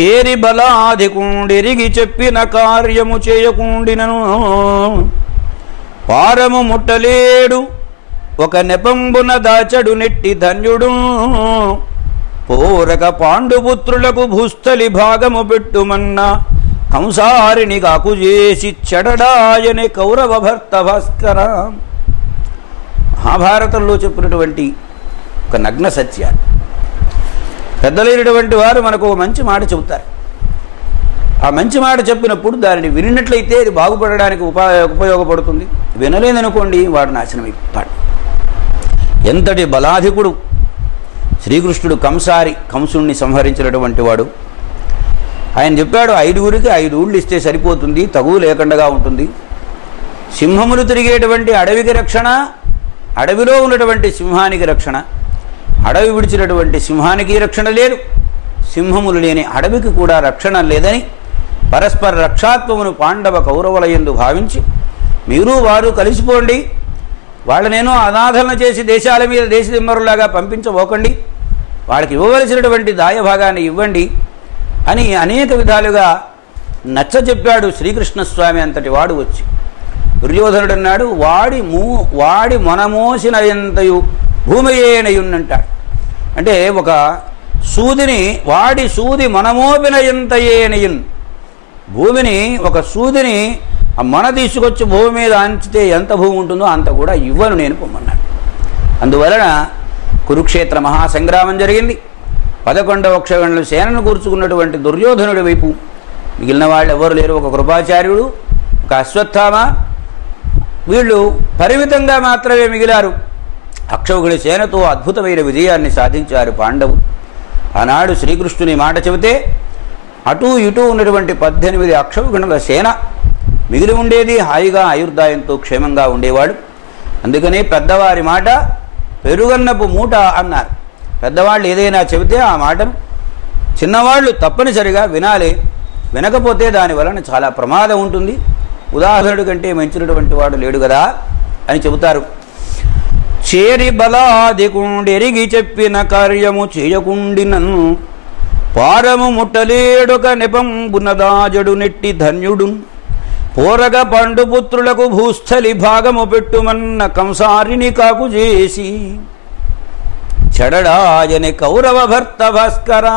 చేరి బలాధికుండిరిగి చెప్పిన కార్యము చేయకుండినను. పారము ముట్టలేడు ఒక నెపంబున దాచడు నెట్టి ధన్యుడు. పోరక పాండుపుత్రులకు భూస్థలి భాగము పెట్టుమన్న కంసారిని కాకు చేసి చెడడాయని కౌరవ భర్త భాస్కర. మహాభారతంలో చెప్పినటువంటి ఒక నగ్న సత్యాన్ని పెద్దలైనటువంటి వారు మనకు ఒక మంచి మాట చెబుతారు. ఆ మంచి మాట చెప్పినప్పుడు దానిని వినినట్లయితే అది బాగుపడడానికి ఉపా ఉపయోగపడుతుంది. వినలేదనుకోండి వాడు నాశనం అయిపోతాడు ఎంతటి బలాధికుడు శ్రీకృష్ణుడు కంసారి కంసుణ్ణి సంహరించినటువంటి వాడు ఆయన చెప్పాడు ఐదుగురికి ఐదు ఊళ్ళు ఇస్తే సరిపోతుంది తగువ లేకుండా ఉంటుంది. సింహములు తిరిగేటువంటి అడవికి రక్షణ అడవిలో ఉన్నటువంటి సింహానికి రక్షణ అడవి విడిచినటువంటి సింహానికి రక్షణ లేదు. సింహములు లేని అడవికి కూడా రక్షణ లేదని పరస్పర రక్షాత్వమును పాండవ కౌరవులయందు భావించి మీరు వారు కలిసిపోండి. వాళ్ళనేనో అనాథలను చేసి దేశాల మీద దేశదిమ్మరులాగా పంపించబోకండి. వాళ్ళకి ఇవ్వవలసినటువంటి దాయభాగాన్ని ఇవ్వండి అని అనేక విధాలుగా నచ్చ చెప్పాడు శ్రీకృష్ణస్వామి అంతటి వాడు వచ్చి. దుర్యోధనుడు అన్నాడు వాడి మూ వాడి మొనమోసిన ఎంతయు భూమయేనయున్నంటాడు అంటే ఒక సూదిని వాడి సూది మనమోపినయంతయేనయిన్. భూమిని ఒక సూదిని మన తీసుకొచ్చి భూమి మీద అంచితే ఎంత భూమి ఉంటుందో అంత కూడా ఇవ్వను నేను పొమ్మన్నాడు అందువలన కురుక్షేత్ర మహాసంగ్రామం జరిగింది. పదకొండవ క్షణంలో సేనను కూర్చుకున్నటువంటి దుర్యోధనుడి వైపు మిగిలిన వాళ్ళు ఎవరు లేరు. ఒక కృపాచార్యుడు ఒక అశ్వత్థామ వీళ్ళు పరిమితంగా మాత్రమే మిగిలారు. అక్షౌగుడి సేనతో అద్భుతమైన విజయాన్ని సాధించారు పాండవులు. ఆనాడు శ్రీకృష్ణుని మాట చెబితే అటూ ఇటూ ఉన్నటువంటి పద్దెనిమిది అక్షౌగణుల సేన మిగిలి ఉండేది హాయిగా ఆయుర్దాయంతో క్షేమంగా ఉండేవాడు. అందుకనే పెద్దవారి మాట పెరుగన్నపు మూట అన్నారు. పెద్దవాళ్ళు ఏదైనా చెబితే ఆ మాటను చిన్నవాళ్ళు తప్పనిసరిగా వినాలి. వినకపోతే దాని వలన చాలా ప్రమాదం ఉంటుంది. ఉదాహరణుడి కంటే మంచినటువంటి వాడు లేడు కదా అని చెబుతారు. చేరి బలాదికుండెరిగి చెప్పిన కార్యము చేయకుండినను. పారము ముట్టలేడొక నిపంబునదాజడు నెట్టి ధన్యుడు. పోరగ పండుపుత్రులకు భూస్థలి భాగము పెట్టుమన్న కంసారిని కాకు చేసి. చెడడాయని కౌరవ భర్త భాస్కరా